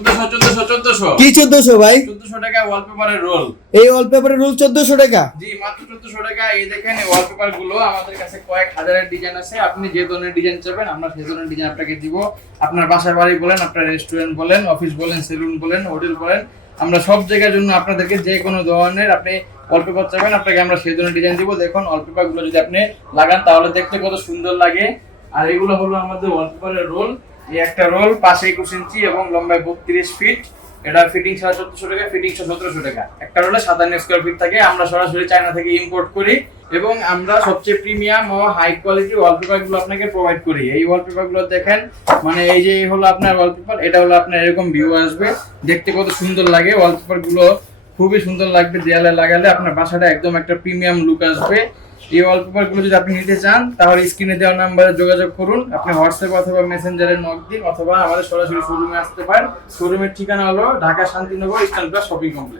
1400 কি 1400 ভাই? 1400 টাকা ওয়ালপেপারের রোল। এই ওয়ালপেপারের রোল 1400 টাকা? জি, মাত্র 1400 টাকা। এই দেখেন এই ওয়ালপেপার গুলো আমাদের কাছে কয়েক হাজারের ডিজাইন আছে। আপনি যে ধরনের ডিজাইন চাবেন আমরা সেই ধরনের ডিজাইন আপনাকে দিব। আপনার বাসা বাড়ি বলেন, আপনার রেস্টুরেন্ট বলেন, অফিস বলেন, সেলুন বলেন, হোটেল বলেন, আমরা সব জায়গার জন্য আপনাদেরকে যে কোনো ধরনের আপনি ওয়ালপেপার চাবেন আপনাকে আমরা সেই ধরনের ডিজাইন দিব। দেখুন ওয়ালপেপার গুলো যদি আপনি লাগান তাহলে দেখতে কত সুন্দর লাগে। আর এগুলো হলো আমাদের ওয়ালপেপারের রোল। এই একটা রোল পাশে 21 ইঞ্চি এবং লম্বায় 32 ফিট। এটা ফিটিং 1450 টাকা, ফিটিং 1700 টাকা। একটা রোলে 57 স্কয়ার ফিট থাকে। আমরা সরাসরি চায়না থেকে ইম্পোর্ট করি এবং আমরা সবচেয়ে প্রিমিয়াম ও হাই কোয়ালিটি ওয়ালপেপার গুলো আপনাকে প্রোভাইড করি। এই ওয়ালপেপার গুলো দেখেন, মানে এই যে হলো আপনার ওয়ালপেপার, এটা হলো আপনার এরকম ভিউ আসবে, দেখতে কত সুন্দর লাগে। ওয়ালপেপার গুলো খুবই সুন্দর লাগবে, দেয়ালে লাগালে আপনার বাসাটা একদম একটা প্রিমিয়াম লুক আসবে। এই ওয়ালপেপার গুলো যদি আপনি নিতে চান তাহলে স্ক্রিনে দেওয়া নাম্বারে যোগাযোগ করুন। আপনি হোয়াটসঅ্যাপ অথবা মেসেঞ্জারে নক দিন অথবা আমাদের সরাসরি শোরুমে আসতে পারেন। শোরুমের ঠিকানা হলো Dhaka Shantinagar eastern plus shopping complex.